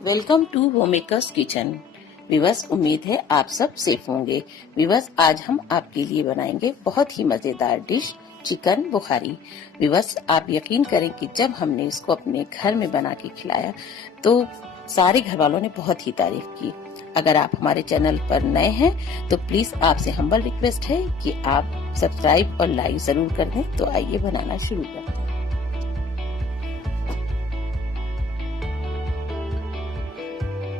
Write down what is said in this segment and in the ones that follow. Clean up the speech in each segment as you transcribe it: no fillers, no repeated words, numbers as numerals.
Welcome to homemakers kitchen. विवश उम्मीद है आप सब सेफ होंगे। विवश आज हम आपके लिए बनाएंगे बहुत ही मजेदार डिश चिकन बुखारी। विवश आप यकीन करें कि जब हमने इसको अपने घर में बना के खिलाया तो सारे घर वालों ने बहुत ही तारीफ की। अगर आप हमारे चैनल पर नए हैं तो प्लीज आपसे हम्बल रिक्वेस्ट है कि आप सब्सक्राइब और लाइक जरूर कर दें। तो आइए बनाना शुरू करते हैं।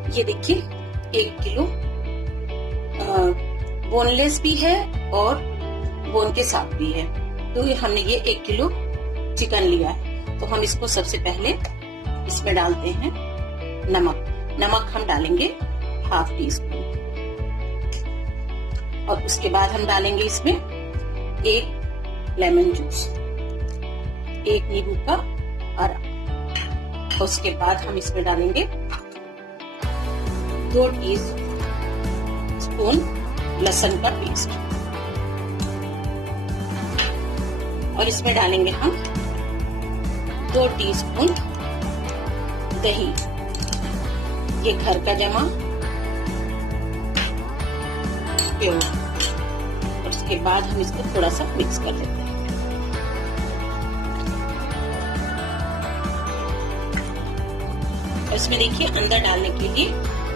ये देखिए 1 किलो बोनलेस भी है और बोन के साथ भी है। तो हमने ये 1 किलो चिकन लिया है। तो हम इसको सबसे पहले इसमें डालते हैं नमक हम डालेंगे ½ टीस्पून और उसके बाद हम डालेंगे इसमें 1 लेमन जूस, 1 नींबू का रस। उसके बाद हम इसमें डालेंगे 2 टीस्पून लहसुन का पेस्ट और इसमें डालेंगे हम 2 टीस्पून दही, ये घर का जमा प्योर। और उसके बाद हम इसको थोड़ा सा मिक्स कर लेते हैं। और इसमें देखिए अंदर डालने के लिए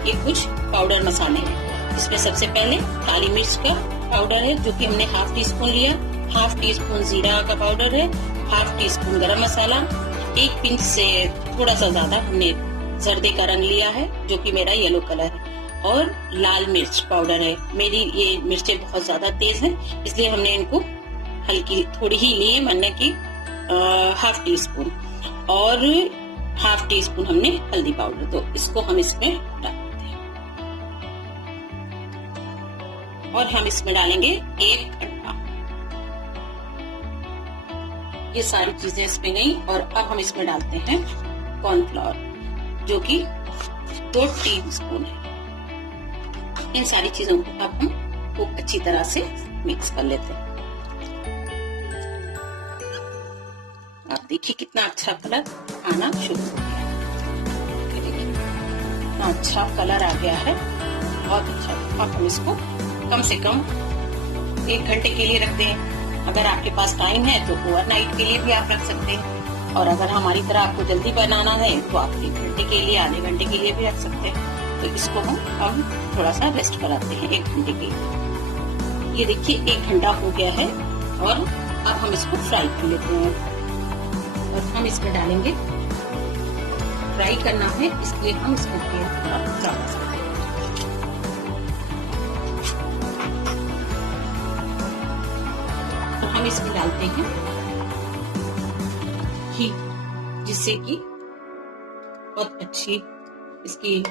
ये कुछ पाउडर मसाले हैं। इसमें सबसे पहले काली मिर्च का पाउडर है जो कि हमने ½ टीस्पून लिया, ½ टीस्पून जीरा का पाउडर है, ½ टीस्पून गरम मसाला, 1 पिंच से थोड़ा सा ज्यादा हमने जर्दे का रंग लिया है जो कि मेरा येलो कलर है, और लाल मिर्च पाउडर है। मेरी ये मिर्चें बहुत ज्यादा तेज हैं इसलिए हमने इनको हल्की थोड़ी ही ली है, मानने की ½ टीस्पून, और ½ टीस्पून हमने हल्दी पाउडर। तो इसको हम इसमें डाल और हम इसमें डालेंगे 1 अंडा। ये सारी चीजें इसमें गई और अब हम इसमें डालते हैं कॉर्नफ्लोर जो कि 2 टीस्पून है। इन सारी चीजों को अब हम खूब अच्छी तरह से मिक्स कर लेते हैं। आप देखिए कितना अच्छा कलर आना शुरू हो गया। देखिए कितना अच्छा कलर आ गया है, बहुत अच्छा। अब हम इसको कम से कम 1 घंटे के लिए रखते हैं। अगर आपके पास टाइम है तो ओवरनाइट के लिए भी आप रख सकते हैं, और अगर हमारी तरह आपको जल्दी बनाना है तो आप 1 घंटे के लिए, आधे घंटे के लिए भी रख सकते हैं। तो इसको हम अब थोड़ा सा रेस्ट कराते हैं 1 घंटे के लिए। ये देखिए 1 घंटा हो गया है और अब हम इसको फ्राई कर लेते हैं। और हम इसमें डालेंगे, फ्राई करना है इसलिए हम इसको तेल थोड़ा ज्यादा से देंगे। तो हम इसमें डालते हैं घी, जिससे कि बहुत अच्छी इसकी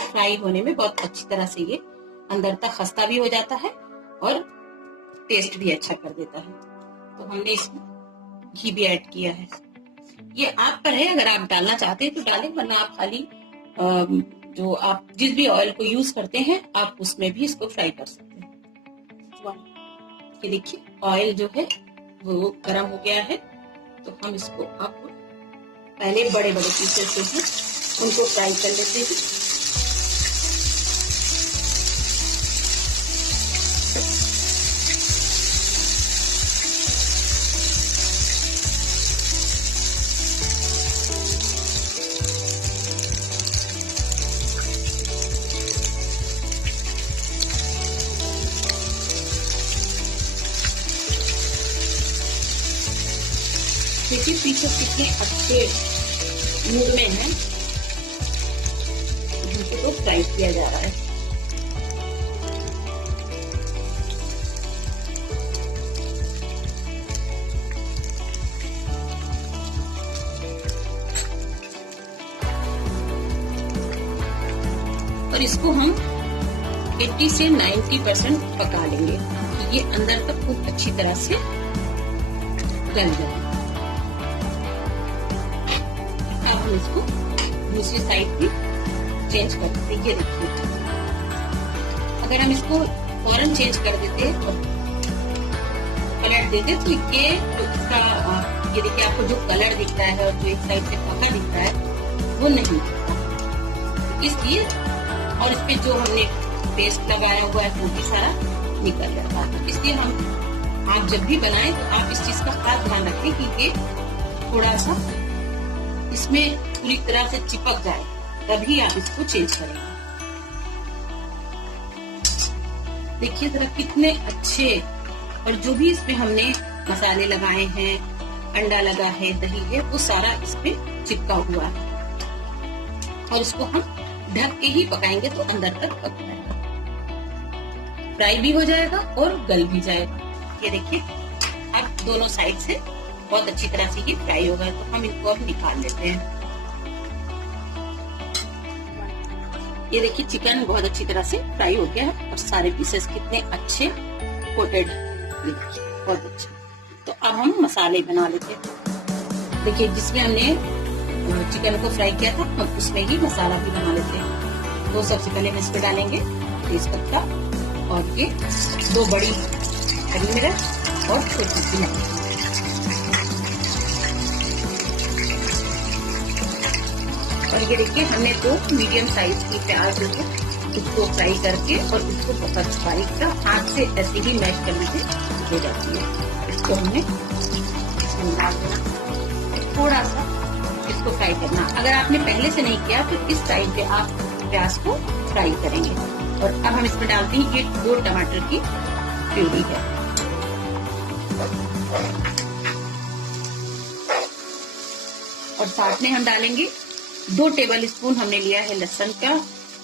फ्राई होने में बहुत अच्छी तरह से ये अंदर तक खस्ता भी हो जाता है और टेस्ट भी अच्छा कर देता है। तो हमने इसमें घी भी ऐड किया है। ये आप पर है, अगर आप डालना चाहते हैं तो डालें, वरना आप खाली जो आप जिस भी ऑयल को यूज करते हैं आप उसमें भी इसको फ्राई कर सकते हैं। ये देखिए ऑयल जो है वो गर्म हो गया है। तो हम इसको अब पहले बड़े बड़े पीसेस जो हैं उनको फ्राई कर लेते हैं। देखिए पीछे कितने अच्छे मूड में है, इनको फ्राई किया जा रहा है। और इसको हम 80 से 90% पका लेंगे कि ये अंदर तक खूब अच्छी तरह से गल जाए। इसको दूसरी साइड भी चेंज कर देते हैं। ये देखिए अगर हम इसको फौरन चेंज कर देते और पलट देते तो ये जो इसका ये देखिए आपको जो कलर दिखता है और जो एक साइड से पका दिखता है वो नहीं निकलता, इसलिए। और इस पे जो हमने पेस्ट लगाया हुआ है वो भी सारा निकल जाता है। इसलिए आप जब भी बनाएं तो आप इस चीज का खास ध्यान रखें कि ये थोड़ा सा इसमें पूरी तरह से चिपक जाए, तभी आप इसको चेंज करेंगे। देखिए जरा कितने अच्छे, और जो भी इसमें हमने मसाले लगाए हैं, अंडा लगा है, दही है, वो सारा इसमें चिपका हुआ है। और इसको हम ढक के ही पकाएंगे तो अंदर तक पक जाएगा, फ्राई भी हो जाएगा और गल भी जाएगा। ये देखिए अब दोनों साइड से बहुत अच्छी तरह से ये फ्राई हो गया, तो हम इनको अब निकाल लेते हैं। ये देखिए चिकन बहुत अच्छी तरह से फ्राई हो गया है और सारे पीसेस कितने अच्छे कोटेड, बहुत अच्छे। तो अब हम मसाले बना लेते हैं। देखिए जिसमें हमने चिकन को फ्राई किया था हम उसमें ही मसाला भी बना लेते हैं। तो सबसे पहले हम इस पे डालेंगे तेज पत्ता और ये 2 बड़ी हरी मिर्च और छोटी सी मिर्च। और ये देखिए हमने 2 मीडियम साइज की प्याज को उसको फ्राई करके और उसको बहुत बारीक का हाथ से ऐसे ही मैश करने से हो जाती है। इसको हमने डाल देना, थोड़ा सा इसको फ्राई करना। अगर आपने पहले से नहीं किया तो इस टाइम पे आप प्याज को फ्राई करेंगे। और अब हम इसमें डालते हैं ये 2 टमाटर की प्यूरी है। और साथ में हम डालेंगे 2 टेबल स्पून हमने लिया है लहसुन का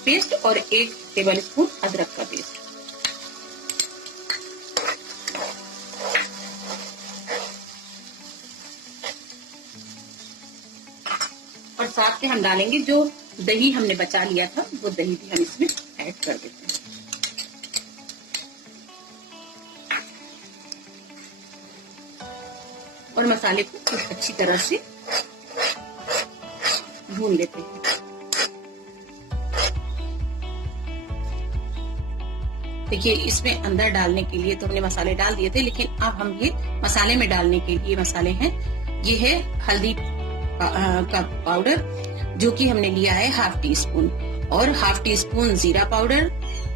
पेस्ट और 1 टेबल स्पून अदरक का पेस्ट। और साथ में हम डालेंगे जो दही हमने बचा लिया था, वो दही भी हम इसमें ऐड कर देते हैं। और मसाले को कुछ अच्छी तरह से भून लेते हैं। देखिए इसमें अंदर डालने के लिए तो हमने मसाले डाल दिए थे, लेकिन अब हम ये मसाले में डालने के लिए मसाले हैं, ये है हल्दी का पाउडर जो कि हमने लिया है 1/2 टीस्पून, और 1/2 टीस्पून जीरा पाउडर,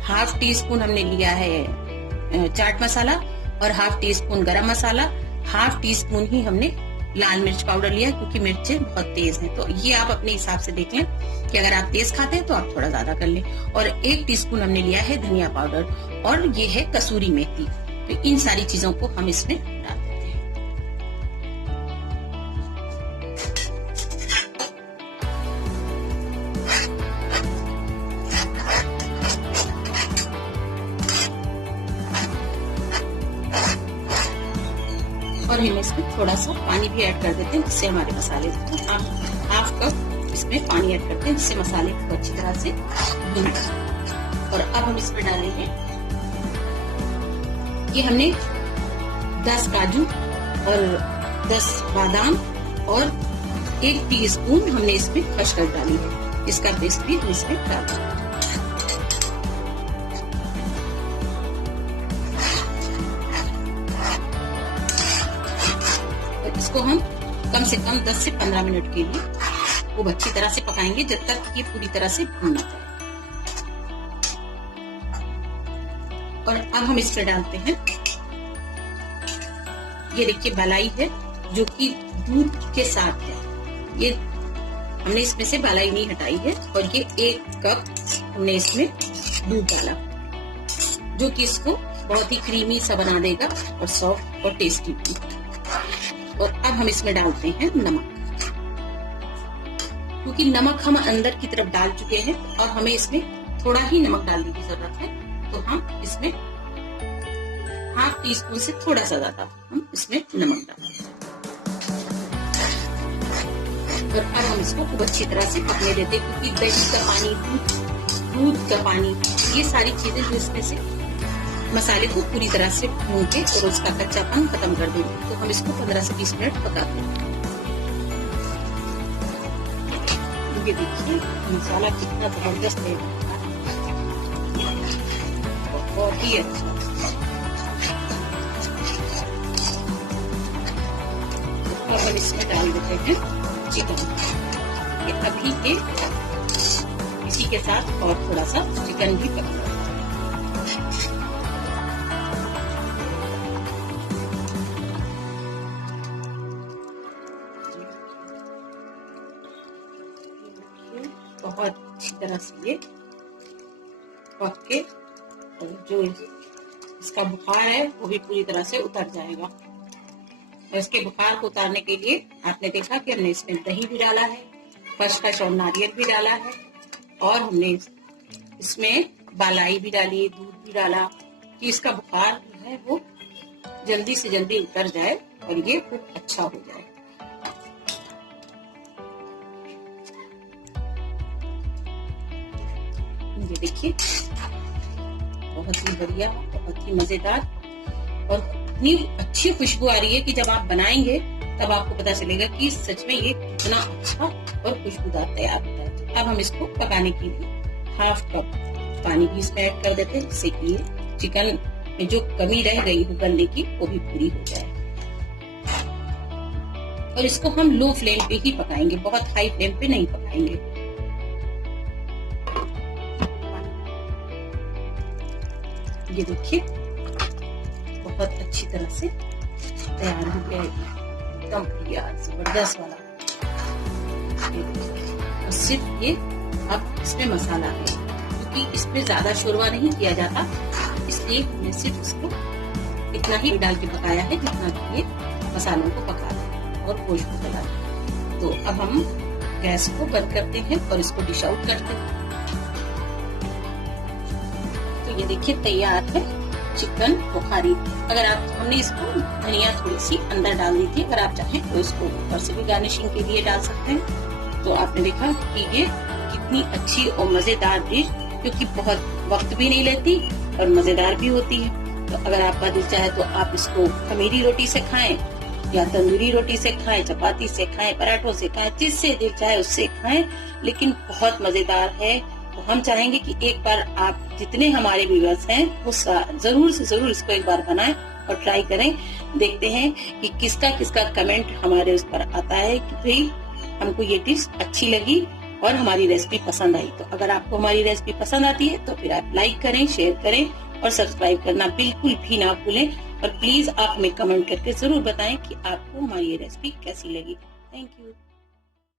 1/2 टीस्पून हमने लिया है चाट मसाला और 1/2 टीस्पून गरम मसाला, 1/2 टीस्पून ही हमने लाल मिर्च पाउडर लिया क्योंकि मिर्चें बहुत तेज हैं। तो ये आप अपने हिसाब से देख लें कि अगर आप तेज खाते हैं तो आप थोड़ा ज्यादा कर लें। और 1 टीस्पून हमने लिया है धनिया पाउडर और ये है कसूरी मेथी। तो इन सारी चीजों को हम इसमें डाल देते हैं। और हम इसमें थोड़ा सा पानी भी ऐड कर देते हैं जिससे हमारे मसाले को 1/2 कप इसमें पानी ऐड करते हैं जिससे मसाले को अच्छी तरह से भून जाए। और अब हम इसमें डालेंगे, ये हमने 10 काजू और 10 बादाम और 1 टीस्पून हमने इसमें खसखस डाली है, इसका पेस्ट भी हम इसमें डाल देंगे। इसको हम कम से कम 10 से 15 मिनट के लिए खूब अच्छी तरह से पकाएंगे जब तक ये पूरी तरह से भून ना जाए। और अब हम इसमें डालते हैं, ये देखिए मलाई है जो कि दूध के साथ है, ये हमने इसमें से मलाई नहीं हटाई है। और ये 1 कप हमने इसमें दूध डाला जो कि इसको बहुत ही क्रीमी सा बना देगा और सॉफ्ट और टेस्टी भी। और अब हम इसमें डालते हैं नमक, क्योंकि नमक हम अंदर की तरफ डाल चुके हैं और हमें इसमें थोड़ा ही नमक डालने की जरूरत है। तो हम इसमें 1/2 टीस्पून से थोड़ा सा ज्यादा हम इसमें नमक डालेंगे। और अब हम इसको खूब अच्छी तरह से पकने देते हैं, क्योंकि दही का पानी, दूध का पानी, ये सारी चीजें जो इसमें से मसाले को पूरी तरह से भून के और उसका कच्चापन खत्म कर देंगे। तो हम इसको 15 से 20 मिनट पकाते हैं। ये देखिए मसाला कितना जबरदस्त है, बहुत ही अच्छा। अब हम इसमें डाल देते हैं चिकन। अभी के इसी के साथ और थोड़ा सा चिकन भी पका। बहुत अच्छी तरह से ये पक के और जो इसका बुखार है वो भी पूरी तरह से उतर जाएगा। और इसके बुखार को उतारने के लिए आपने देखा कि हमने इसमें दही भी डाला है, खसखस और नारियल भी डाला है, और हमने इसमें बालाई भी डाली, दूध भी डाला कि इसका बुखार जो है वो जल्दी से जल्दी उतर जाए और ये खूब अच्छा हो जाए। ये देखिए बहुत ही बढ़िया, बहुत ही मजेदार और इतनी अच्छी खुशबू आ रही है कि जब आप बनाएंगे तब आपको पता चलेगा कि सच में ये कितना अच्छा और खुशबूदार तैयार होता है। अब हम इसको पकाने के लिए हाफ कप पानी भी इसमें ऐड कर देते हैं, जिससे कि ये चिकन में जो कमी रह गई हो गलने की वो भी पूरी हो जाए। और इसको हम लो फ्लेम पे ही पकाएंगे, बहुत हाई फ्लेम पे नहीं पकाएंगे। ये देखिए बहुत अच्छी तरह से तैयार हो गया, एकदम बढ़िया जबरदस्त वाला। और सिर्फ ये अब इसमें मसाला है, क्योंकि इसमें ज्यादा शोरबा नहीं किया जाता, इसलिए हमने सिर्फ इसको इतना ही डाल के पकाया है जितना कि ये मसालों को पका दे और गोश्त को गला दे। तो अब हम गैस को बंद करते हैं और इसको डिश आउट करते हैं। तो ये देखिए तैयार है चिकन बुखारी। अगर आप हमने इसको धनिया थोड़ी सी अंदर डाल दी थी, अगर आप चाहें तो इसको ऊपर से भी गार्निशिंग के लिए डाल सकते हैं। तो आपने देखा कि ये कितनी अच्छी और मजेदार डिश, क्योंकि बहुत वक्त भी नहीं लेती और मजेदार भी होती है। तो अगर आपका दिल चाहे तो आप इसको खमीरी रोटी से खाएं या तंदूरी रोटी से खाएं, चपाती से खाएं, पराठों से खाएं, जिससे दिल चाहे उससे खाएं, लेकिन बहुत मजेदार है। तो हम चाहेंगे कि एक बार आप जितने हमारे व्यूअर्स हैं वो जरूर से जरूर इसको एक बार बनाएं और ट्राई करें। देखते हैं कि किसका किसका कमेंट हमारे उस पर आता है कि भाई हमको ये डिश अच्छी लगी और हमारी रेसिपी पसंद आई। तो अगर आपको हमारी रेसिपी पसंद आती है तो फिर आप लाइक करें, शेयर करें और सब्सक्राइब करना बिल्कुल भी ना भूलें। और प्लीज आप हमें कमेंट करके जरूर बताएं कि आपको हमारी ये रेसिपी कैसी लगी। Thank you.